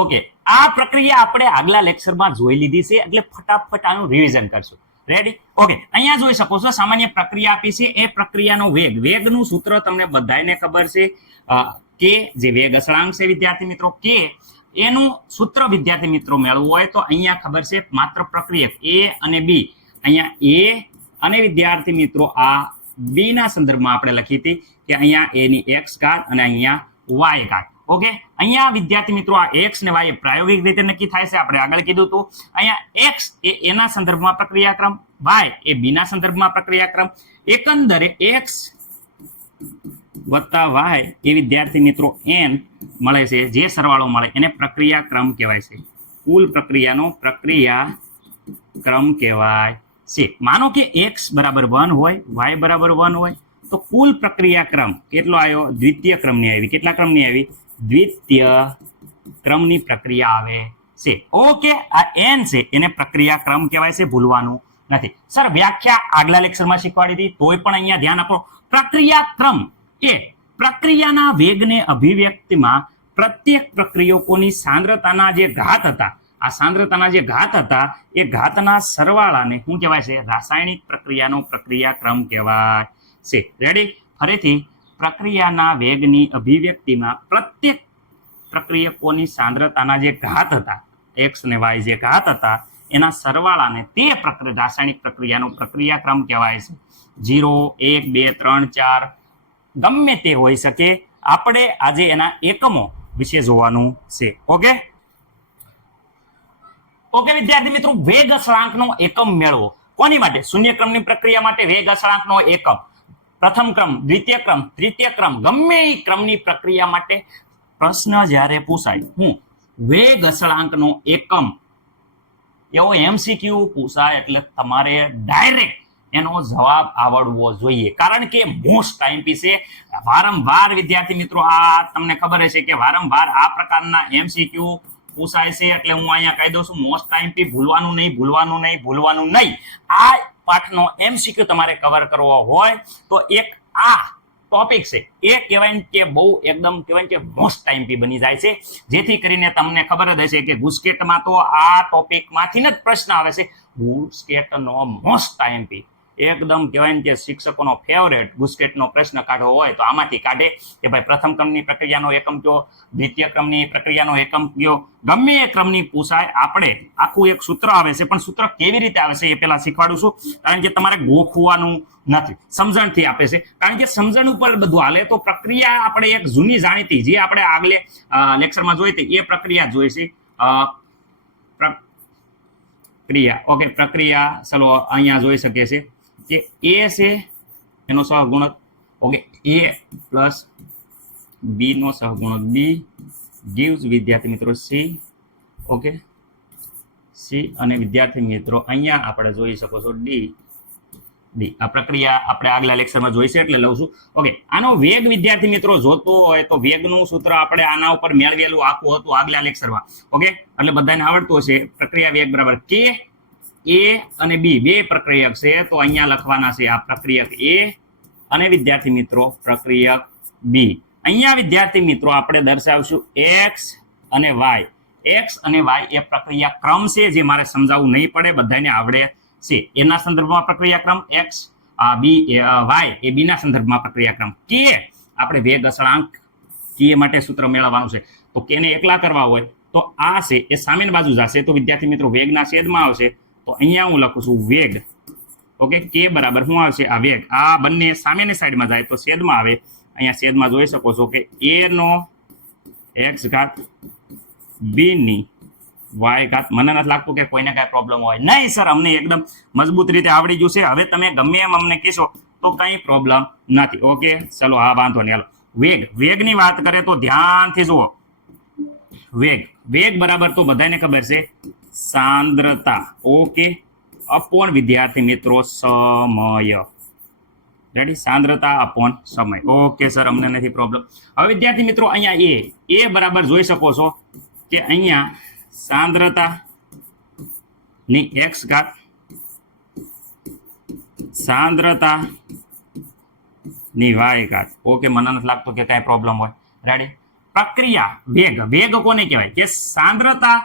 Okay, આ પ્રક્રિયા આપણે આગલા લેક્ચરમાં જોઈ લીધી છે, એટલે ફટાફટ આનું રિવિઝન કરશું. રેડી? ઓકે, અહીંયા જોઈ શકો છો સામાન્ય પ્રક્રિયા આપી છે. એ પ્રક્રિયાનો વેગ, વેગનું સૂત્ર તમને બધાને ખબર છે કે જે વેગ અચળાંક છે વિદ્યાર્થી મિત્રો, કે એનું સૂત્ર વિદ્યાર્થી મિત્રો મેળવવું હોય તો અહીંયા ખબર છે માત્ર પ્રક્રિયક એ અને બી. અહીંયા એ અને વિદ્યાર્થી મિત્રો આ બી ના સંદર્ભમાં આપણે લખી હતી કે અહીંયા એ ની એક્સ ઘાત અને અહીંયા વાય ઘાત. ઓકે, અહીંયા વિદ્યાર્થી મિત્રો આ એક્સ ને વાય પ્રાયોગિક રીતે નક્કી થાય છે. આપણે આગળ કીધું હતું અહીંયા એક્સ એ એના સંદર્ભમાં પ્રક્રિયાક્રમ, વાય એ બી ના સંદર્ભમાં પ્રક્રિયાક્રમ. એકંદરે એક્સ વત્તા વાય એ વિદ્યાર્થી મિત્રો એન મળે છે, જે સરવાળો મળે એને પ્રક્રિયાક્રમ કહેવાય છે. કુલ પ્રક્રિયાનો પ્રક્રિયાક્રમ કહેવાય છે. માનો કે એક્સ બરાબર 1 હોય, વાય બરાબર 1 હોય, તો કુલ પ્રક્રિયાક્રમ કેટલો આવ્યો? દ્વિતીય ક્રમની આવી. કેટલા ક્રમની આવી? દ્વિતીય ક્રમની પ્રક્રિયા આવે છે. ઓકે, આ એન છે એને પ્રક્રિયાક્રમ કહેવાય છે, ભૂલવાનું નથી. સર વ્યાખ્યા આગલા લેક્ચરમાં શીખવાડી હતી, તોય પણ અહીંયા ધ્યાન આપો. પ્રક્રિયાક્રમ એ પ્રક્રિયાના વેગને અભિવ્યક્તિમાં પ્રત્યેક પ્રક્રિયકોની સાંદ્રતાના જે ઘાત હતા, આ સાંદ્રતાના જે ઘાત હતા એ ઘાતના સરવાળાને શું કહેવાય છે? રાસાયણિક પ્રક્રિયાનો પ્રક્રિયાક્રમ કહેવાય છે. રેડી? ફરીથી, પ્રક્રિયાના વેગની અભિવ્યક્તિમાં પ્રત્યેક પ્રક્રિયકોની સાંદ્રતાના જે ઘાત હતા, એક્સ અને વાય જે ઘાત હતા, એના સરવાળાને તે રાસાયણિક પ્રક્રિયાનો પ્રક્રિયાક્રમ કહેવાય છે. 0, 1, 2, 3, 4 ગમે તે હોઈ શકે. આપણે આજે એના એકમો વિશે જોવાનું છે. ઓકે ઓકે વિદ્યાર્થી મિત્રો, વેગ અચળાંકનો એકમ મેળવો. કોની માટે? શૂન્ય ક્રમની પ્રક્રિયા માટે વેગ અચળાંકનો એકમ. પ્રથમ ક્રમ, દ્વિતીય ક્રમ, તૃતીય ક્રમ, ગમે એ ક્રમની પ્રક્રિયા માટે પ્રશ્ન જ્યારે પૂછાય, હું વેગ અચળાંકનો એકમ, એવો MCQ પૂછાય એટલે તમારે ડાયરેક્ટ એનો જવાબ આવડવો જોઈએ. કારણ કે મોસ્ટ ટાઈમપી છે. વારંવાર વિદ્યાર્થી મિત્રો આ તમને ખબર હશે કે વારંવાર આ પ્રકારના MCQ પૂછાય છે, એટલે હું અહીંયા કહી દઉં છું મોસ્ટ ટાઈમપી. ભૂલવાનું નહીં, ભૂલવાનું નહીં, ભૂલવાનું નહીં. આ પાઠનો MCQ તમારે કવર કરવો હોય તો એક આ ટોપિક છે એ કહેવાય કે બહુ એકદમ કહેવાય કે મોસ્ટ ટાઈમપી બની જાય છે, જેથી કરીને તમને ખબર જ હશે કે ગુસ્કેટમાં તો આ ટોપિકમાંથી જ પ્રશ્ન આવે છે. ગુસ્કેટનો મોસ્ટ ટાઈમપી એકદમ કહેવાય કે શિક્ષકોનો ફેવરેટ ગુસ્કેટનો પ્રશ્ન કાઢવો હોય તો આમાંથી કાઢે કે ભાઈ પ્રથમ ક્રમની પ્રક્રિયાનો એકમ કયો, દ્વિતીય ક્રમની પ્રક્રિયાનો એકમ કયો, ગમે એ ક્રમની પૂછાય. આપણે આખું એક સૂત્ર આવે છે, પણ સૂત્ર કેવી રીતે આવે છે એ પહેલા શીખવાડું છું, કારણ કે તમારે ગોખવાનું નથી, સમજણથી આપે છે. કારણ કે સમજણ ઉપર બધું હાલે. તો પ્રક્રિયા આપણે એક જૂની જાણીતી, જે આપણે આગલે લેક્ચરમાં જોઈ હતી એ પ્રક્રિયા જોઈ છે. પ્રક્રિયા, ઓકે, પ્રક્રિયા ચલો અહીંયા જોઈ શકીએ છીએ કે એ છે એનો સહગુણક, ઓકે, એ પ્લસ બી નો સહગુણક બી gives વિદ્યાર્થી મિત્રો સી. ઓકે, સી અને વિદ્યાર્થી મિત્રો અહીંયા આપણે જોઈ શકો છો ડી. આ પ્રક્રિયા આપણે આગલા લેક્ચરમાં જોઈ છે એટલે લઉં છું. ઓકે, આનો વેગ વિદ્યાર્થી મિત્રો જોતો હોય તો વેગનું સૂત્ર આપણે આના ઉપર મેળવેલું આખું હતું આગલા લેક્ચરમાં. ઓકે, એટલે બધાને આવડતું હશે. પ્રક્રિયા વેગ બરાબર કે એ અને બી બે પ્રક્રિયક છે, તો અહીંયા લખવાના છે આ પ્રક્રિયક એ અને વિદ્યાર્થી મિત્રો પ્રક્રિયક બી. અહીંયા વિદ્યાર્થી મિત્રો આપણે દર્શાવશું એક્સ અને વાય. એક્સ અને વાય એ પ્રક્રિયા ક્રમ છે, જે મારે સમજાવવું નહીં પડે, બધાને આવડે છે. એના સંદર્ભમાં પ્રક્રિયાક્રમ એક્સ, બી વાય એ બી ના સંદર્ભમાં પ્રક્રિયાક્રમ. કે આપણે વેગ અચળાંક કે માટે સૂત્ર મેળવવાનું છે, તો કેને એકલા કરવા હોય તો આ છે એ સામેની બાજુ જશે, તો વિદ્યાર્થી મિત્રો વેગના છેદમાં આવશે. તો અહીંયા હું લખું છું વેગ. ઓકે, કે બરાબર શું આવશે? આ વેગ. આ બંને સામેની સાઈડમાં જાય તો છેદમાં આવે. અહીંયા છેદમાં જોઈ શકો છો કે એ નો એક્સ ઘાત બી ની વાય ઘાત. મને નથી લાગતું કે કોઈને કાંઈ પ્રોબ્લેમ હોય. નહીં સર, અમને એકદમ મજબૂત રીતે આવડી ગયું છે. હવે તમે ગમે એમ અમને કહેશો તો કંઈ પ્રોબ્લેમ નથી. ઓકે, ચલો હા વાંધો નહીં. હાલો, વેગ, વેગની વાત કરે તો ધ્યાનથી જુઓ. વેગ, વેગ બરાબર તો બધાને ખબર છે સાંદ્રતા. ઓકે, અપોન વિદ્યાર્થી મિત્રો સમય. રેડી? સાંદ્રતા અપોન સમય. ઓકે સર, અમને નથી પ્રોબ્લેમ. હવે વિદ્યાર્થી મિત્રો અહીંયા એ બરાબર જોઈ શકો છો કે અહીંયા સાંદ્રતા ની એક્સ ઘાત, સાંદ્રતા ની વાય ઘાત. ઓકે, મને નથી લાગતું કે કાંઈ પ્રોબ્લેમ હોય. રેડી? પ્રક્રિયા વેગ, વેગ કોને કહેવાય કે સાંદ્રતા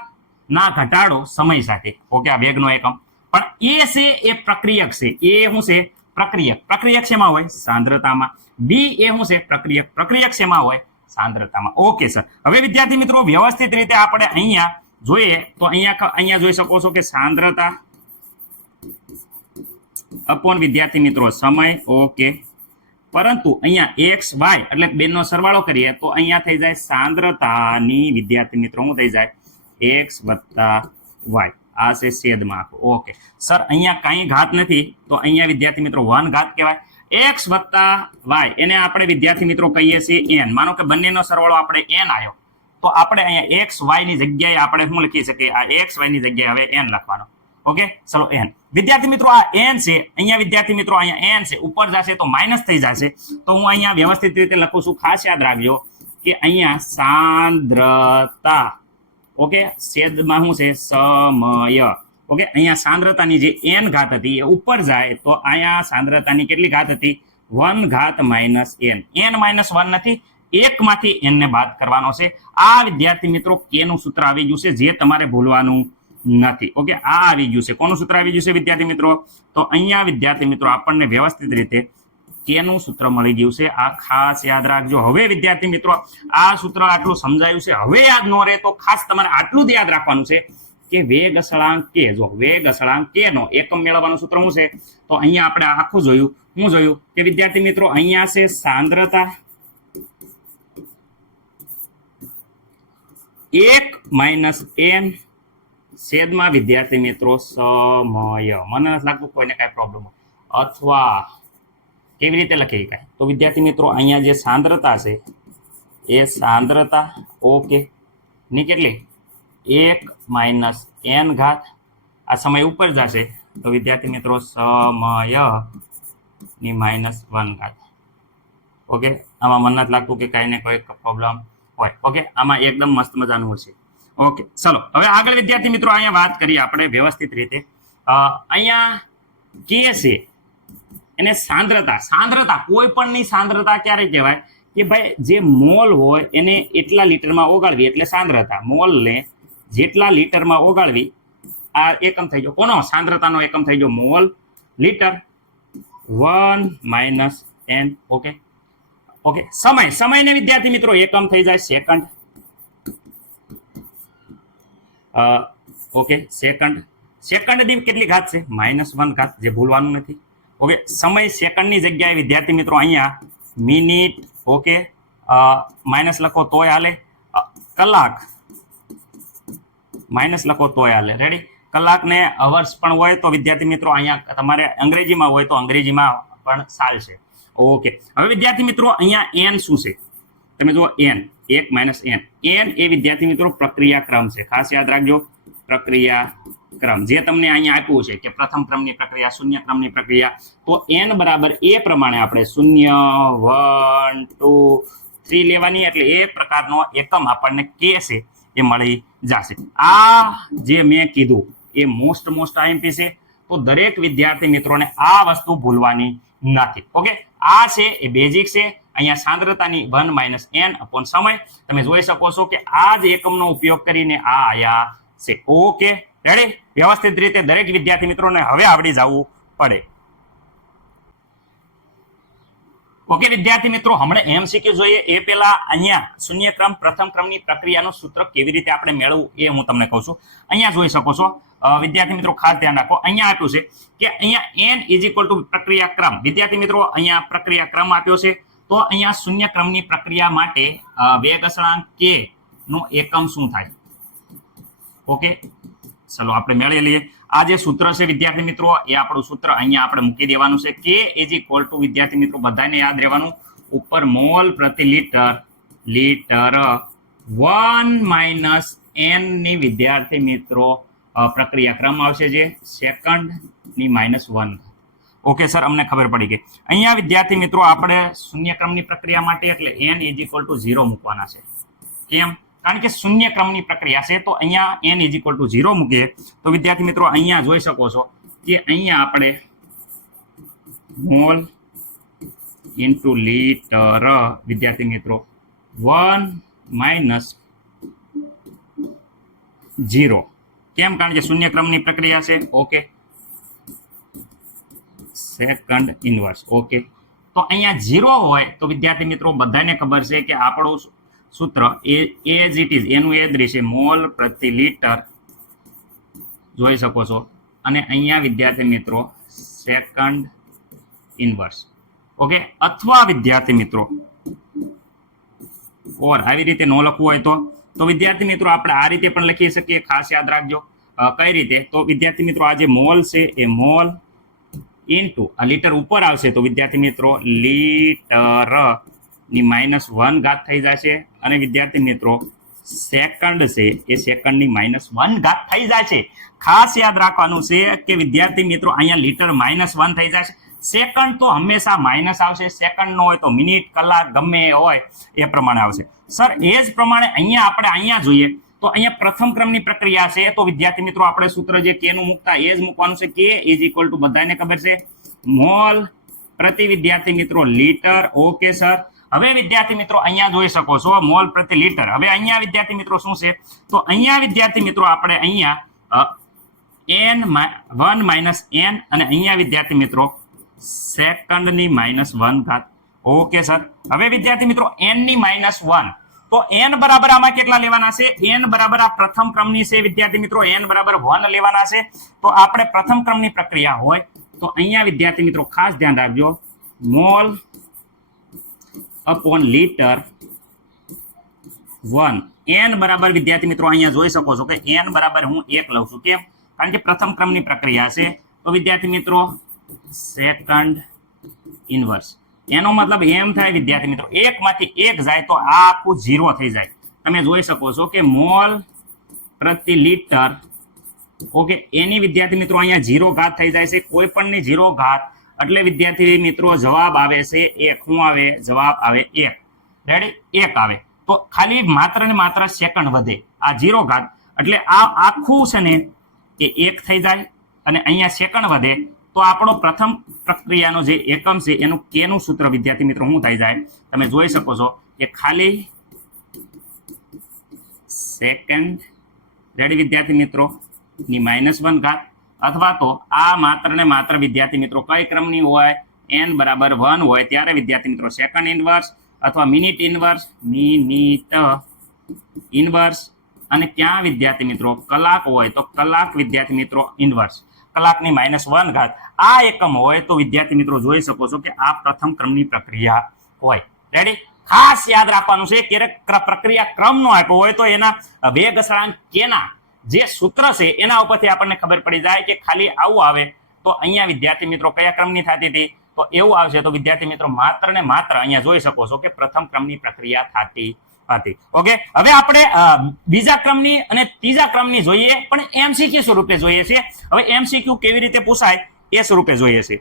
ના ઘટાડો સમય સાથે. ઓકે, આ વેગનો એકમ. પણ એ છે એ પ્રક્રિયક છે. એ શું છે? પ્રક્રિયક. પ્રક્રિયક શેમાં હોય? સાંદ્રતામાં. બી એ શું છે? પ્રક્રિયક. પ્રક્રિયક શેમાં હોય? સાંદ્રતામાં. Okay sir. હવે વિદ્યાર્થી મિત્રો વ્યવસ્થિત રીતે આપણે અહીંયા જોઈએ તો અહીંયા જોઈ શકો છો કે સાંદ્રતા અપોન વિદ્યાર્થી મિત્રો સમય. ઓકે, પરંતુ અહીંયા એક્સ વાય એટલે બેનો સરવાળો કરીએ તો અહીંયા થઈ જાય સાંદ્રતાની વિદ્યાર્થી મિત્રો શું થઈ જાય? એક્સ વત્તા વાય. આ છે છેદમાં. ઓકે સર, અહીંયા કઈ ઘાત નથી તો અહીંયા વિદ્યાર્થી મિત્રો 1 ઘાત કહેવાય. એક્સ વત્તા વાય એને આપણે વિદ્યાર્થી મિત્રો કહીએ છીએ એન. માનો કે બંનેનો સરવાળો આપણે એન આવ્યો તો આપણે અહીંયા એક્સ વાય ની જગ્યાએ આપણે શું લખી શકીએ? આ એક્સ વાય ની જગ્યાએ હવે એન લખવાનો. ઓકે, ચલો એન. વિદ્યાર્થી મિત્રો આ એન છે, અહીંયા વિદ્યાર્થી મિત્રો અહીંયા એન છે, ઉપર જશે તો માઇનસ થઈ જશે. તો હું અહીંયા વ્યવસ્થિત રીતે લખું છું. ખાસ યાદ રાખજો કે અહીંયા સાંદ્રતા, ઓકે, છેદમાં શું છે? સમય. ઓકે, અહીંયા સાંદ્રતાની જે એન ઘાત હતી એ ઉપર જાય તો અહીંયા સાંદ્રતાની કેટલી ઘાત હતી? 1 ઘાત માઇનસ એન. એન માઇનસ 1 નથી, એકમાંથી એન ને બાદ કરવાનો છે. આ વિદ્યાર્થી મિત્રો કે નું સૂત્ર આવી ગયું છે જે તમારે ભૂલવાનું નથી. ઓકે, આ આવી ગયું છે. કોનું સૂત્ર આવી ગયું છે વિદ્યાર્થી મિત્રો? તો અહીંયા વિદ્યાર્થી મિત્રો આપણને વ્યવસ્થિત રીતે કે નું સૂત્ર મળી ગયું છે. આ ખાસ યાદ રાખજો. હવે વિદ્યાર્થી મિત્રો આ સૂત્ર આટલું સમજાયું છે. હવે યાદ ન રહે તો ખાસ તમારે આટલું જ યાદ રાખવાનું છે કે વેગ અચળાંક કે, જો વેગ અચળાંક કે નો એકમ મેળવવાનું સૂત્ર શું છે? તો અહીંયા આપણે આખું જોયું. હું જોયું કે વિદ્યાર્થી મિત્રો અહીંયા છે સાંદ્રતા 1 - n છેદમાં વિદ્યાર્થી મિત્રો સમય. મને નથી લાગતું કોઈને કાંઈ પ્રોબ્લેમ અથવા કેવી રીતે લખી શકાય. તો વિદ્યાર્થી મિત્રો અહીંયા જે સાંદ્રતા છે એ સાંદ્રતા ઓકે ની કેટલી? 1 - n ઘાત. આ સમય ઉપર જશે તો વિદ્યાર્થી મિત્રો સમય ની -1 ઘાત. ઓકે, આમાં મને નથી લાગતું કે કાંઈ ને કોઈ પ્રોબ્લેમ હોય. ઓકે, આમાં એકદમ મસ્ત મજાનું હશે. ઓકે, ચલો હવે આગળ વિદ્યાર્થી મિત્રો અહીંયા વાત કરીએ આપણે વ્યવસ્થિત રીતે. અહીંયા કે છે એને સાંદ્રતા. સાંદ્રતા કોઈ પણની સાંદ્રતા ક્યારે કહેવાય કે ભાઈ જે મોલ હોય એને એટલા લીટરમાં ઓગાળવી એટલે સાંદ્રતા. મોલને જેટલા લીટરમાં ઓગાળવી આ એકમ થઈ ગયો. કોનો? સાંદ્રતાનો એકમ થઈ ગયો mall. Litre 1 - n. Okay, okay. સમય, સમયને વિદ્યાર્થી મિત્રો એકમ થઈ જાય સેકન્ડ. Okay, second. સેકન્ડની કેટલી ઘાત છે? -1 ઘાત, જે ભૂલવાનું નથી. ઓકે, સમય સેકન્ડની જગ્યાએ વિદ્યાર્થી મિત્રો અહીંયા મિનિટ. ઓકે, માઇનસ લખો તોય હાલે. કલાક માઇનસ લખો તોય હાલે. રેડી? કલાકને અવર્સ પણ હોય તો વિદ્યાર્થી મિત્રો અહીંયા તમારે અંગ્રેજીમાં હોય તો અંગ્રેજીમાં પણ ચાલશે. ઓકે, હવે વિદ્યાર્થી મિત્રો અહીંયા એન શું છે? તમે જુઓ એન 1 - n. એન એ વિદ્યાર્થી મિત્રો પ્રક્રિયા ક્રમ છે. ખાસ યાદ રાખજો, પ્રક્રિયા ક્રમ જે તમને અહીંયા આપ્યું છે કે પ્રથમ ક્રમની પ્રક્રિયા, શૂન્ય ક્રમની પ્રક્રિયા. તો n બરાબર એ પ્રમાણે આપણે 0 1 2 3 લેવાની એટલે એ પ્રકારનો એકમ આપણને કે છે એ મળી જશે. આ જે મેં કીધું એ મોસ્ટ આઈએમપી છે. તો દરેક વિદ્યાર્થી મિત્રોને આ વસ્તુ ભૂલવાની નથી. ઓકે, આ છે એ બેઝિક છે. અહીંયા સાંદ્રતાની 1 - n અપોન સમય. તમે જોઈ શકો છો કે આ જ એકમનો ઉપયોગ કરીને આ આયા છે. Okay, ready? વ્યવસ્થિત રીતે દરેક વિદ્યાર્થી મિત્રોને હવે આવડી જવું પડે. ઓકે વિદ્યાર્થી મિત્રો, હમણાં એમસીક્યુ જોઈએ એ પહેલા અહીંયા શૂન્ય ક્રમ પ્રથમ ક્રમની પ્રક્રિયાનું સૂત્ર કેવી રીતે આપણે મેળવવું એ હું તમને કહું છું. અહીંયા જોઈ શકો છો વિદ્યાર્થી મિત્રો, ખાસ ધ્યાન રાખો. અહીંયા આપ્યું છે કે અહીંયા n = પ્રક્રિયા ક્રમ. વિદ્યાર્થી મિત્રો અહીંયા પ્રક્રિયા ક્રમ આપ્યો છે. તો અહીંયા શૂન્ય ક્રમની પ્રક્રિયા માટે વેગ અચળાંક k નો એકમ શું થાય? ઓકે, ચલો આપણે મેળવી લઈએ. આ જે સૂત્ર છે વિદ્યાર્થી મિત્રો એ આપણું સૂત્ર અહીંયા આપણે મૂકી દેવાનું છે. k = વિદ્યાર્થી મિત્રો બધાને યાદ રહેવાનું, ઉપર મોલ પ્રતિ લીટર 1 - n ની વિદ્યાર્થી મિત્રો પ્રક્રિયા ક્રમ આવશે જે સેકન્ડની -1. ઓકે સર, અમને ખબર પડી ગઈ. અહીંયા વિદ્યાર્થી મિત્રો આપણે શૂન્ય ક્રમની પ્રક્રિયા માટે એટલે n = 0 મૂકવાના છે. કેમ? કારણ કે શૂન્ય ક્રમની પ્રક્રિયા છે. તો અહીંયા n = 0 મૂકીએ તો વિદ્યાર્થી મિત્રો અહીંયા જોઈ શકો છો કે અહીંયા આપણે મોલ * લીટર વિદ્યાર્થી મિત્રો 1 -0 કેમ? કારણ કે શૂન્ય ક્રમની પ્રક્રિયા છે. Okay, second inverse. ઓકે, તો અહીંયા 0 હોય તો વિદ્યાર્થી મિત્રો બધાને ખબર છે કે આપણું સૂત્ર એઝ ઇટ ઇઝ એનું એ જ રહેશે, મોલ પ્રતિ લિટર. જોઈ શકો છો. અને અહીંયા વિદ્યાર્થી મિત્રો સેકન્ડ ઇનવર્સ. ઓકે, અથવા વિદ્યાર્થી મિત્રો ઓર આવી રીતે ન લખવું હોય તો વિદ્યાર્થી મિત્રો આપણે આ રીતે પણ લખી શકીએ. ખાસ યાદ રાખજો. કઈ રીતે? તો વિદ્યાર્થી મિત્રો આ જે મોલ છે એ મોલ ઇન્ટુ આ લીટર ઉપર આવશે તો વિદ્યાર્થી મિત્રો લીટર ની -1 ઘાત થઈ જશે. અને વિદ્યાર્થી મિત્રો સેકન્ડ છે એ સેકન્ડની -1 ઘાત થઈ જાય છે. ખાસ યાદ રાખવાનું છે કે વિદ્યાર્થી મિત્રો અહીંયા લીટર -1 થઈ જાય છે. સેકન્ડ તો હંમેશા માઇનસ આવશે. સેકન્ડ નો હોય તો મિનિટ, કલાક ગમે એ હોય એ પ્રમાણે આવશે. સર એ જ પ્રમાણે અહીંયા આપણે અહીંયા જોઈએ તો અહીંયા પ્રથમ ક્રમની પ્રક્રિયા છે તો વિદ્યાર્થી મિત્રો આપણે સૂત્ર જે કે નું મૂકતા એ જ મૂકવાનું છે. કે ઇઝ ઇક્વલ ટુ બધાને ખબર છે મોલ પ્રતિ વિદ્યાર્થી મિત્રો લીટર. Okay sir. હવે વિદ્યાર્થી મિત્રો અહીંયા જોઈ શકો છો મોલ પ્રતિ લીટર. હવે અહીંયા વિદ્યાર્થી મિત્રો શું છે? તો અહીંયા વિદ્યાર્થી મિત્રો આપણે અહીંયા n1 - n અને અહીંયા વિદ્યાર્થી મિત્રો સેકન્ડની -1 ઘાત. Okay sir. હવે વિદ્યાર્થી મિત્રો n ની -1 તો n બરાબર આમાં કેટલા લેવાના છે? n બરાબર આ પ્રથમ ક્રમની છે વિદ્યાર્થી મિત્રો, n બરાબર 1 લેવાના છે. તો આપણે પ્રથમ ક્રમની પ્રક્રિયા હોય તો અહીંયા વિદ્યાર્થી મિત્રો ખાસ ધ્યાન રાખજો મોલ અપોન લીટર 1. n બરાબર વિદ્યાર્થી મિત્રો અહીંયા જોઈ શકો છો કે n બરાબર હું 1 લઉં છું. કેમ? કારણ કે પ્રથમ ક્રમની પ્રક્રિયા છે. તો વિદ્યાર્થી મિત્રો સેકન્ડ ઇનવર્સ એનો મતલબ એમ થાય વિદ્યાર્થી મિત્રો 1 માંથી 1 જાય તો આ આખું 0 થઈ જાય. તમે જોઈ શકો છો કે મોલ પ્રતિ લીટર. ઓકે, એની વિદ્યાર્થી મિત્રો અહીંયા 0 ઘાત થઈ જાય છે. કોઈ પણની 0 ઘાત એટલે વિદ્યાર્થી મિત્રો જવાબ આવે છે 1. શું આવે? જવાબ આવે 1. રેડી? 1 આવે. તો ખાલી માત્ર ને માત્ર સેકન્ડ વધે. આ 0 ઘાત એટલે આ આખું છે ને એ 1 થઈ જાય અને અહીંયા સેકન્ડ વધે તો આપણો પ્રથમ પ્રક્રિયાનો જે એકમ છે એનું કે નું સૂત્ર વિદ્યાર્થી મિત્રો શું થઈ જાય? તમે જોઈ શકો છો કે ખાલી સેકન્ડ. રેડી વિદ્યાર્થી મિત્રો ની -1 ઘાત અથવા તો આ માત્ર ને માત્ર વિદ્યાર્થી મિત્રો કઈ ક્રમની હોય? n બરાબર 1 હોય ત્યારે વિદ્યાર્થી મિત્રો સેકન્ડ ઇનવર્સ અથવા મિનિટ ઇનવર્સ. અને ત્યાં વિદ્યાર્થી મિત્રો કલાક હોય તો કલાક વિદ્યાર્થી મિત્રો ઇનવર્સ. કલાકની -1 ઘાત આ એકમ હોય તો વિદ્યાર્થી મિત્રો જોઈ શકો છો કે આ પ્રથમ ક્રમની પ્રક્રિયા હોય. રેડી? ખાસ યાદ રાખવાનું છે ક્યારેક પ્રક્રિયા ક્રમ નો આપ્યો હોય તો એના વેગ અચળાંક કેના જે સૂત્ર છે એના ઉપરથી આપણને ખબર પડી જાય કે ખાલી આવું આવે તો અહીંયા વિદ્યાર્થી મિત્રો કયા ક્રમની થતી હતી તો એવું આવશે તો વિદ્યાર્થી મિત્રો માત્ર ને માત્ર અહીંયા જોઈ શકો છો કે પ્રથમ ક્રમની પ્રક્રિયા થતી હતી. ઓકે, હવે આપણે બીજા ક્રમની અને ત્રીજા ક્રમની જોઈએ પણ MCQ સ્વરૂપે જોઈએ છે. હવે MCQ કેવી રીતે પૂછાય એ સ્વરૂપે જોઈએ છે.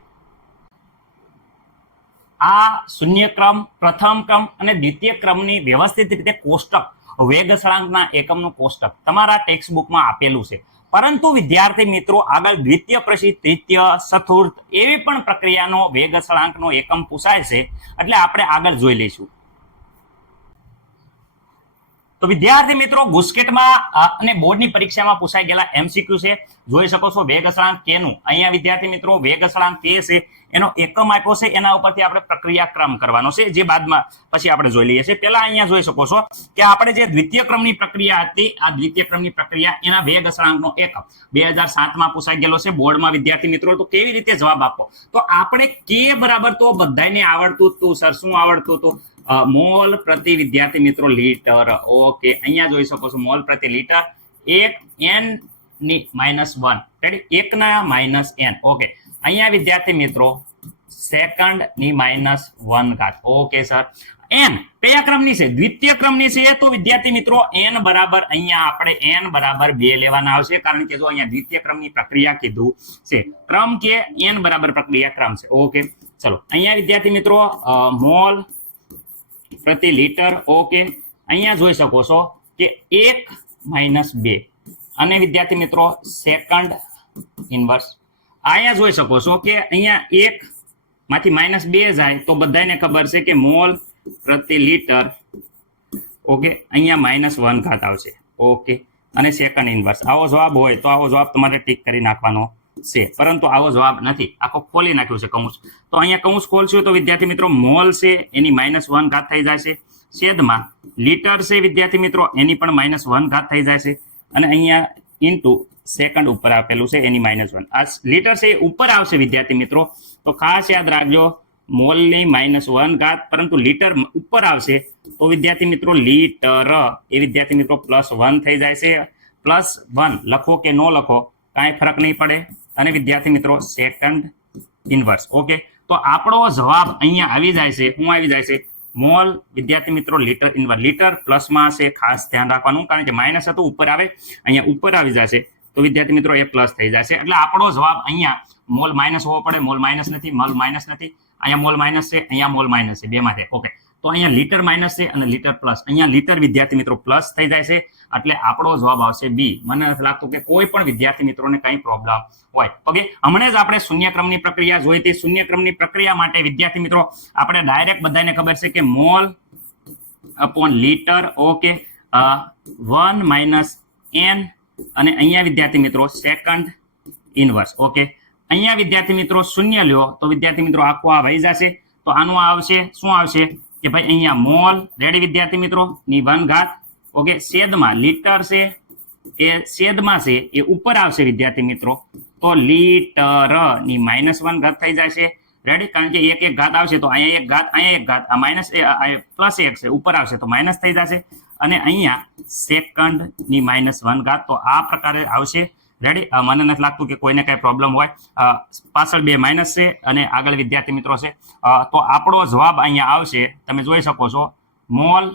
આ શૂન્ય ક્રમ, પ્રથમ ક્રમ અને દ્વિતીય ક્રમની વ્યવસ્થિત રીતે કોષ્ટક વેગ અચળાંકના એકમનું કોષ્ટક તમારા ટેક્સ્ટ બુકમાં આપેલું છે. પરંતુ વિદ્યાર્થી મિત્રો આગળ દ્વિતીય પછી તૃતીય, ચતુર્થ એવી પણ પ્રક્રિયાનો વેગ અચળાંકનો એકમ પૂછાય છે એટલે આપણે આગળ જોઈ લઈશું. તો વિદ્યાર્થી મિત્રો ગુસ્કેટમાં અને બોર્ડની પરીક્ષામાં પૂછાઈ ગયેલા MCQ છે. જોઈ શકો છો વેગ અચળાંક કે નું. અહીંયા વિદ્યાર્થી મિત્રો વેગ અચળાંક કે છે એનો એકમ આપ્યો છે એના ઉપરથી આપણે પ્રક્રિયા ક્રમ કરવાનો છે જે બાદમાં પછી આપણે જોઈ લઈએ છીએ. પહેલા અહીંયા જોઈ શકો છો કે આપણે જે દ્વિતીય ક્રમની પ્રક્રિયા હતી આ દ્વિતીય ક્રમની પ્રક્રિયા એના વેગ અચળાંકનો એકમ 2007માં પૂછાઈ ગયેલો છે બોર્ડમાં વિદ્યાર્થી મિત્રો. તો કેવી રીતે જવાબ આપવો? તો આપણે કે બરાબર તો બધાને આવડતું હતું. સર શું આવડતું હતું? મોલ પ્રતિ વિદ્યાર્થી મિત્રો લીટર. ઓકે, અહીંયા જોઈ શકો છો મોલ પ્રતિ લીટર 1 n ની -1. રેડી? 1 ના -n. ઓકે, અહીંયા વિદ્યાર્થી મિત્રો સેકન્ડ ની -1 ઘાત. Okay sir. n કયા ક્રમની છે? દ્વિતીય ક્રમની છે. તો વિદ્યાર્થી મિત્રો n બરાબર અહીંયા આપણે n બરાબર 2 લેવાના આવશે કારણ કે જો અહીંયા દ્વિતીય ક્રમની પ્રક્રિયા કીધું છે. ક્રમ કે n બરાબર પ્રક્રિયા ક્રમ છે. ઓકે, ચલો અહીંયા વિદ્યાર્થી મિત્રો મોલ પ્રતિ લીટર. ઓકે, અહીંયા જોઈ શકો છો કે 1 - 2 અને વિદ્યાર્થી મિત્રો સેકન્ડ ઇનવર્સ. અહીંયા જોઈ શકો છો કે અહીંયા 1 માંથી -2 જાય તો બધાને ખબર છે કે મોલ પ્રતિ લીટર ઓકે, અહીંયા -1 આવશે. ઓકે, અને સેકન્ડ ઇન્વર્સ આવો જવાબ હોય તો આવો જવાબ તમારે ટીક કરી નાખવાનો છે, પરંતુ આવો જવાબ નથી, આખો ખોલી નાખ્યું છે કૌંસ. તો અહીંયા કૌંસ ખોલશું તો વિદ્યાર્થી મિત્રો મોલ છે એની -1 થઈ જશે, છેદમાં લીટર છે વિદ્યાર્થી મિત્રો એની પણ -1 થઈ જશે, અને અહીંયા ઇન્ટુ સેકન્ડ ઉપર આપેલું છે એની -1. આ લીટર છે એ ઉપર આવશે વિદ્યાર્થી મિત્રો, તો ખાસ યાદ રાખજો મોલની -1, પરંતુ લીટર ઉપર આવશે તો વિદ્યાર્થી મિત્રો લીટર એ વિદ્યાર્થી મિત્રો +1 થઈ જાય છે. +1 લખો કે ન લખો કાંઈ ફરક નહીં પડે. અને વિદ્યાર્થી મિત્રો સેકન્ડ ઇન્વર્સ. ઓકે, તો આપણો જવાબ અહીંયા આવી જાય છે. શું આવી જાય છે? મોલ વિદ્યાર્થી મિત્રો લીટર ઇન્વર્સ. લીટર પ્લસમાં છે, ખાસ ધ્યાન રાખવાનું, કારણ કે માઇનસ હતું ઉપર આવે, અહીંયા ઉપર આવી જશે તો વિદ્યાર્થી મિત્રો એ પ્લસ થઈ જશે. એટલે આપણો જવાબ અહીંયા મોલ માઇનસ હોવો પડે. મોલ માઇનસ નથી, મોલ માઇનસ નથી, અહીંયા મોલ માઇનસ છે, અહીંયા મોલ માઇનસ છે, બેમાંથી. ઓકે, તો અહીંયા લીટર માઇનસ છે અને લીટર પ્લસ. અહીંયા લીટર વિદ્યાર્થી મિત્રો પ્લસ થઈ જાય છે, એટલે આપણો જવાબ આવશે બી. મને નથી લાગતું કે કોઈ પણ વિદ્યાર્થી મિત્રોને કંઈ પ્રોબ્લેમ હોય. ઓકે, હમણાં જ આપણે શૂન્યક્રમની પ્રક્રિયા જોઈ હતી. શૂન્યક્રમની પ્રક્રિયા માટે વિદ્યાર્થી મિત્રો આપણે ડાયરેક્ટ બધાને ખબર છે કે mall upon litre. Okay, 1 - n, અને અહીંયા વિદ્યાર્થી મિત્રો સેકન્ડ ઇન્વર્સ. ઓકે, અહીંયા વિદ્યાર્થી મિત્રો શૂન્ય લ્યો તો વિદ્યાર્થી મિત્રો આખું આ વહી જશે. તો આનું આવશે, શું આવશે કે ભાઈ અહીંયા મોલ રેડી વિદ્યાર્થી મિત્રો ની 1. ઓકે, છેદમાં લીટર છે એ છેદમાં છે એ ઉપર આવશે વિદ્યાર્થી મિત્રો, તો લીટર ની -1 થઈ જશે. રેડી, કારણ કે એક ઘાત આવશે તો અહીંયા એક ઘાત, અહીંયા એક ઘાત, આ +1 છે ઉપર આવશે તો માઇનસ થઈ જશે, અને અહીંયા સેકન્ડ ની -1. તો આ પ્રકારે આવશે. રેડી, મને નથી લાગતું કે કોઈને કઈ પ્રોબ્લેમ હોય. પાછળ 2 માઇનસ છે અને આગળ વિદ્યાર્થી મિત્રો છે. તો આપણો જવાબ અહીંયા આવશે, તમે જોઈ શકો છો, મોલ.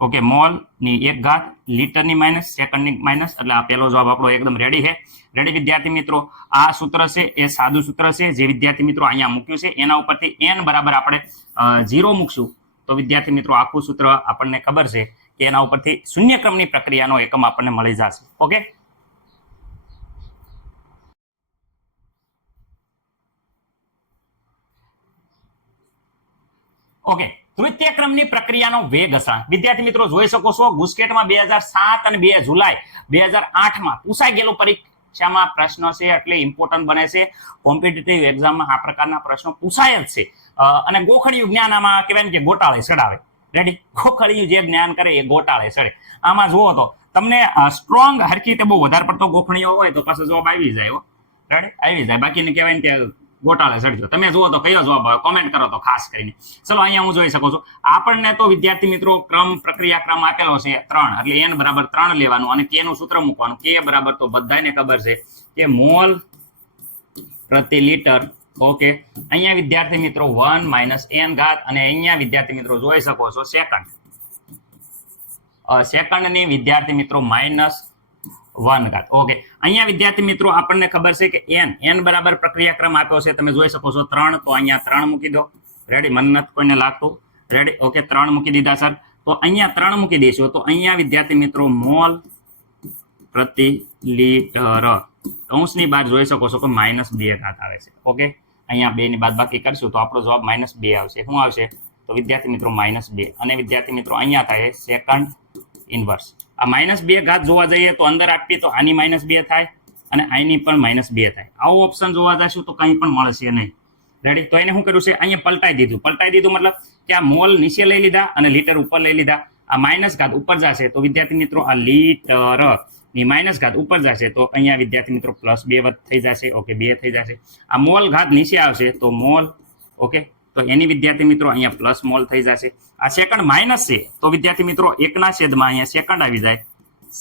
ઓકે, મોલ ની 1, લીટરની માઇનસ, સેકન્ડની માઇનસ, એટલે આ પહેલો જવાબ આપણો એકદમ રેડી છે. રેડી વિદ્યાર્થી મિત્રો, આ સૂત્ર છે એ સાદું સૂત્ર છે જે વિદ્યાર્થી મિત્રો અહીંયા મૂક્યું છે. એના ઉપરથી n બરાબર આપણે 0 મૂકશું તો વિદ્યાર્થી મિત્રો આખું સૂત્ર આપણને ખબર છે કે એના ઉપરથી શૂન્યક્રમની પ્રક્રિયાનો એકમ આપણને મળી જશે. ઓકે, ઓકે, તૃતીય ક્રમની પ્રક્રિયાનો વેગ અસર વિદ્યાર્થી મિત્રો જોઈ શકો છો. ગુસ્કેટમાં 2007 અને 2 જુલાઈ 2008 પૂછાઈ ગયેલું પરીક્ષામાં પ્રશ્ન છે, એટલે ઇમ્પોર્ટન્ટ બને છે. કોમ્પિટિટિવ એક્ઝામમાં આ પ્રકારના પ્રશ્નો પૂછાય જ છે. અને ગોખડિયું જ્ઞાન આમાં કહેવાય કે ગોટાળે ચડાવે. રેડી, ગોખડિયું જે જ્ઞાન કરે એ ગોટાળે ચડે. આમાં જુઓ તો તમને સ્ટ્રોંગ હરખી રીતે બહુ વધારે પડતો ગોખણીઓ હોય તો પાછો જવાબ આવી જાય. રેડી, આવી જાય. બાકીને કહેવાય ને કે ગોટાળે ચડજો. તમે જુઓ તો કયો જવાબ આવે, કોમેન્ટ કરો તો ખાસ કરીને. ચલો, અહીંયા હું જોઈ શકું છું આપણને તો વિદ્યાર્થી મિત્રો પ્રક્રિયા ક્રમ આપેલો છે 3, એટલે n બરાબર 3 લેવાનું અને k નું સૂત્ર મૂકવાનું. k બરાબર તો બધાને ખબર છે કે મોલ પ્રતિ લીટર. ઓકે, અહીંયા વિદ્યાર્થી મિત્રો 1 - n, અને અહીંયા વિદ્યાર્થી મિત્રો જોઈ શકો છો સેકન્ડ. સેકન્ડની વિદ્યાર્થી મિત્રો -1. ઓકે, અહીંયા વિદ્યાર્થી મિત્રો આપણને ખબર છે કે n બરાબર પ્રક્રિયા ક્રમ આપ્યો છે, તમે જોઈ શકો છો 3, તો અહીંયા 3 મૂકી દો. રેડી, મને નથી કોઈને લાગતું. રેડી, ઓકે, 3 મૂકી દીધા સર. તો અહીંયા 3 મૂકી દઈશું તો અહીંયા વિદ્યાર્થી મિત્રો મોલ પ્રતિ લીટર કૌંસની બહાર જોઈ શકો છો કે -2 આવે છે. ઓકે, અહીંયા 2 ની બાદબાકી કરશું તો આપણો જવાબ -2 આવશે. શું આવશે? તો વિદ્યાર્થી મિત્રો -2, અને વિદ્યાર્થી મિત્રો અહીંયા થાય સેકન્ડ ઇન્વર્સ. આ -2 જોવા જઈએ તો અંદર આપીએ તો આની -2 થાય અને આની પણ -2 થાય. આવો ઓપ્શન જોવા જશું તો કંઈ પણ મળશે નહીં. રેડી, તો એને શું કર્યું છે, અહીંયા પલટાઈ દીધું મતલબ કે આ મોલ નીચે લઈ લીધા અને લીટર ઉપર લઈ લીધા. આ -ઘાત ઉપર જશે તો વિદ્યાર્થી મિત્રો આ લીટર ની -ઘાત ઉપર જશે તો અહીંયા વિદ્યાર્થી મિત્રો +2 થઈ જશે. ઓકે, 2 થઈ જશે. આ મોલ ઘાત નીચે આવશે તો મોલ. ઓકે, તો એની વિદ્યાર્થી મિત્રો અહીંયા પ્લસ મોલ થઈ જશે. આ સેકન્ડ માઇનસ છે તો વિદ્યાર્થી મિત્રો 1/છેદમાં અહીંયા સેકન્ડ આવી જાય,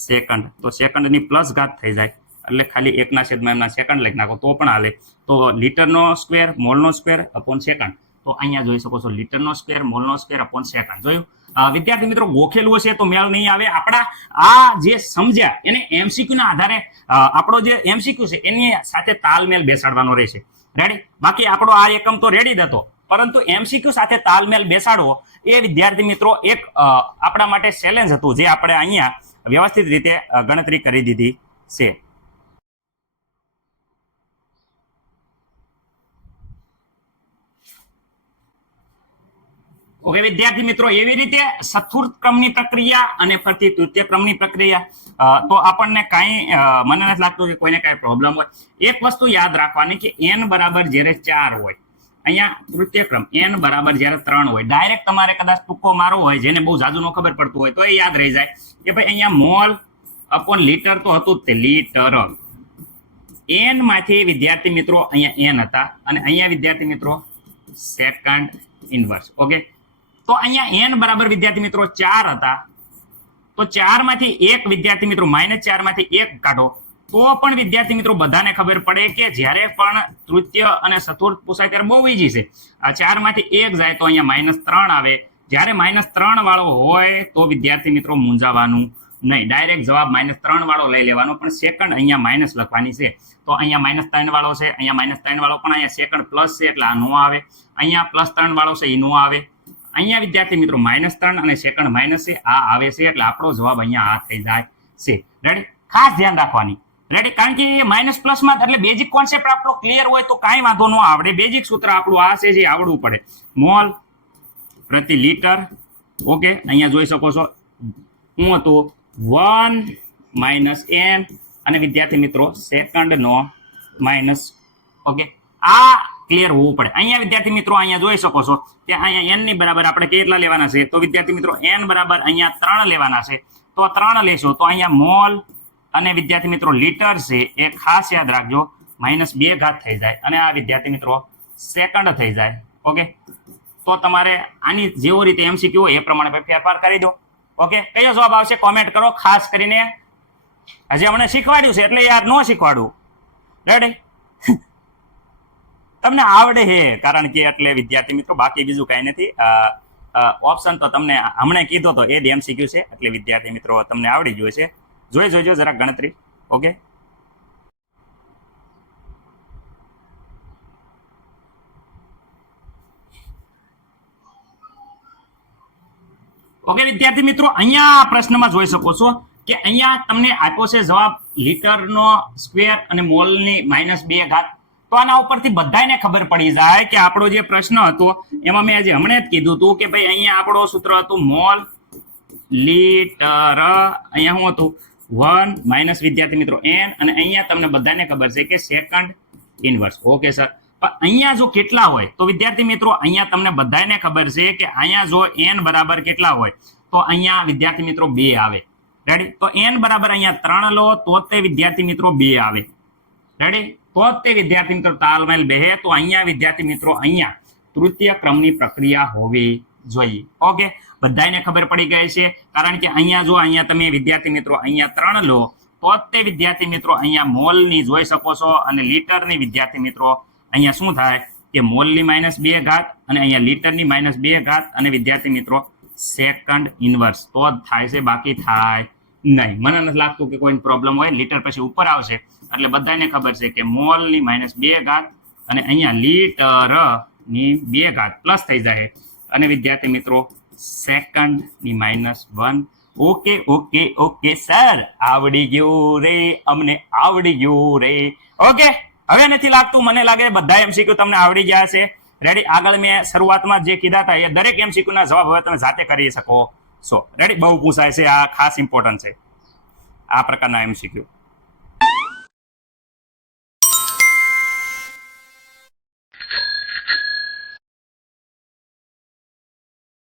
સેકન્ડ, તો સેકન્ડની પ્લસ ઘાત થઈ જાય, એટલે ખાલી 1/છેદમાં એમના સેકન્ડ લખી નાખો તો પણ હાલે. તો લીટરનો સ્ક્વેર મોલનો સ્ક્વેર અપોન સેકન્ડ. તો અહીંયા જોઈ શકો છો લીટરનો સ્ક્વેર મોલનો સ્ક્વેર અપોન સેકન્ડ. જોયું વિદ્યાર્થી મિત્રો? ગોખેલું હશે તો મેળ નહીં આવે. આપણા આ જે સમજ્યા એને MCQ ના આધારે આપણો જે MCQ છે એની સાથે તાલમેલ બેસાડવાનો રહેશે. રેડી, બાકી આપણો આ એકમ તો રેડી જ હતો, પરંતુ MCQ સાથે તાલમેલ બેસાડવો એ વિદ્યાર્થી મિત્રો એક આપણા માટે ચેલેન્જ હતું, જે આપણે અહીંયા વ્યવસ્થિત રીતે ગણતરી કરી દીધી છે. ઓકે વિદ્યાર્થી મિત્રો, એવી રીતે ચતુર્થ ક્રમની પ્રક્રિયા અને ફરીથી તૃતીય ક્રમની પ્રક્રિયા તો આપણને કાંઈ મને નથી લાગતું કે કોઈને કાંઈ પ્રોબ્લેમ હોય. એક વસ્તુ યાદ રાખવાની કે n બરાબર જ્યારે 4 હોય, અહીંયા તૃતીય ક્રમ n બરાબર જ્યારે 3 હોય, ડાયરેક્ટ તમારે કદાચ ટૂંકો મારવો હોય, જેને બહુ જાજુ ન ખબર પડતું હોય તો એ યાદ રહી જાય કે ભાઈ અહીંયા મોલ અપોન લીટર તો હતું જ તે લીટર. n માંથી વિદ્યાર્થી મિત્રો અહીંયા n હતા અને અહીંયા વિદ્યાર્થી મિત્રો સેકન્ડ ઇન્વર્સ. ઓકે, તો અહીંયા n બરાબર વિદ્યાર્થી મિત્રો 4 હતા, તો 4 માંથી એક વિદ્યાર્થી મિત્રો -4 માંથી 1 કાઢો તો પણ વિદ્યાર્થી મિત્રો બધાને ખબર પડે કે જ્યારે પણ તૃતીય અને ચતુર્થ પૂછાય ત્યારે બહુ ઈઝી છે. આ 4 માંથી 1 જાય તો અહીંયા -3 આવે. જ્યારે -3 વાળો હોય તો વિદ્યાર્થી મિત્રો મૂંઝાવાનું નહીં, ડાયરેક્ટ જવાબ -3 વાળો લઈ લેવાનો, પણ સેકન્ડ અહીંયા માઇનસ લખવાની છે. તો અહીંયા -3 વાળો છે, અહીંયા -3 વાળો પણ અહીંયા સેકન્ડ પ્લસ છે એટલે આ નો આવે. અહીંયા +3 વાળો છે એ નો આવે. અહીંયા વિદ્યાર્થી મિત્રો -3 અને સેકન્ડ માઇનસ છે, આ આવે છે એટલે આપણો જવાબ અહીંયા આ થઈ જાય છે. રેડી, ખાસ ધ્યાન રાખવાની. રેડી, કારણ કે માઇનસ પ્લસમાં એટલે બેઝિક કોન્સેપ્ટ આપણો ક્લિયર હોય તો કાંઈ વાંધો ન આવડે. બેઝિક સૂત્ર આપણું આ છે જે આવડવું પડે. મોલ પ્રતિ લીટર. ઓકે, અહીંયા જોઈ શકો છો હું હતું 1 - n અને વિદ્યાર્થી મિત્રો સેકન્ડ નો માઇનસ. ઓકે, આ ક્લિયર હોવું પડે. અહીંયા વિદ્યાર્થી મિત્રો અહીંયા જોઈ શકો છો કે અહીંયા n ની બરાબર આપણે કેટલા લેવાના છે, તો વિદ્યાર્થી મિત્રો n બરાબર અહીંયા 3 લેવાના છે. તો 3 લેશો તો અહીંયા મોલ અને વિદ્યાર્થી મિત્રો લીટર છે એ ખાસ યાદ રાખજો -2 થઈ જાય અને આ વિદ્યાર્થી મિત્રો સેકન્ડ થઈ જાય. ઓકે, તો તમારે આની જેવો રીતે MCQ હોય એ પ્રમાણે ફેરફાર કરી દો. ઓકે, કયો જવાબ આવશે કોમેન્ટ કરો. ખાસ કરીને હજી અમને શીખવાડ્યું છે એટલે યાર ન શીખવાડું. રેડી, તમને આવડે છે કારણ કે એટલે વિદ્યાર્થી મિત્રો, બાકી બીજું કાંઈ નથી. ઓપ્શન તો તમને હમણાં કીધો તો એ જ MCQ છે એટલે વિદ્યાર્થી મિત્રો તમને આવડી ગયું છે. જોઈ જોઈજો જરાક ગણતરી. ઓકે, ઓકે વિદ્યાર્થી મિત્રો, અહીંયા પ્રશ્નમાં જોઈ શકો છો કે અહીંયા તમને આપ્યો છે જવાબ લીટરનો સ્ક્વેર અને મોલની -2. તો આના ઉપરથી બધાને ખબર પડી જાય કે આપણો જે પ્રશ્ન હતો એમાં મેં આજે હમણાં જ કીધું હતું કે ભાઈ અહીંયા આપણો સૂત્ર હતું મોલ લીટર, અહીંયા શું હતું 1 - વિદ્યાર્થી મિત્રો n અને અહીંયા તમને બધાને ખબર છે કે સેકન્ડ ઇન્વર્સ. ઓકે સર, પણ અહીંયા જો કેટલા હોય તો વિદ્યાર્થી મિત્રો અહીંયા તમને બધાને ખબર છે કે અહીંયા જો n બરાબર કેટલા હોય તો અહીંયા વિદ્યાર્થી મિત્રો 2 આવે. રેડી, તો n બરાબર અહીંયા 3 લો તો તે વિદ્યાર્થી મિત્રો 2 આવે. રેડી, તો તે વિદ્યાર્થી મિત્રો તાલમેલ બેહે. તો અહીંયા વિદ્યાર્થી મિત્રો અહીંયા તૃતીય ક્રમની પ્રક્રિયા હોવી જોઈએ. ઓકે, બધાને ખબર પડી ગઈ છે કારણ કે અહીંયા જો અહીંયા તમે વિદ્યાર્થી મિત્રો અહીંયા 3 લો તો તે વિદ્યાર્થી મિત્રો અહીંયા મોલની જોઈ શકો છો અને લીટરની વિદ્યાર્થી મિત્રો અહીંયા શું થાય કે મોલની -2 અને અહીંયા લીટરની -2 અને વિદ્યાર્થી મિત્રો સેકન્ડ ઇન્વર્સ તો જ થાય છે, બાકી થાય નહીં. મને નથી લાગતું કે કોઈ પ્રોબ્લેમ હોય. લીટર પછી ઉપર આવશે એટલે બધાને ખબર છે કે મોલની -2 અને અહીંયા લીટરની 2 પ્લસ થઈ જાય અને વિદ્યાર્થી મિત્રો સેકન્ડની -1. ઓકે ઓકે ઓકે સર, આવડી ગયું રે, અમને આવડી ગયું રે. ઓકે, હવે નથી લાગતું, મને લાગે બધા MCQ તમને આવડી ગયા છે. રેડી, આગળ મેં શરૂઆતમાં જે કીધા હતા એ દરેક MCQ ના જવાબ હવે તમે જાતે કરી શકો છો. રેડી, બહુ પૂછાય છે, આ ખાસ ઇમ્પોર્ટન્ટ છે આ પ્રકારના MCQ.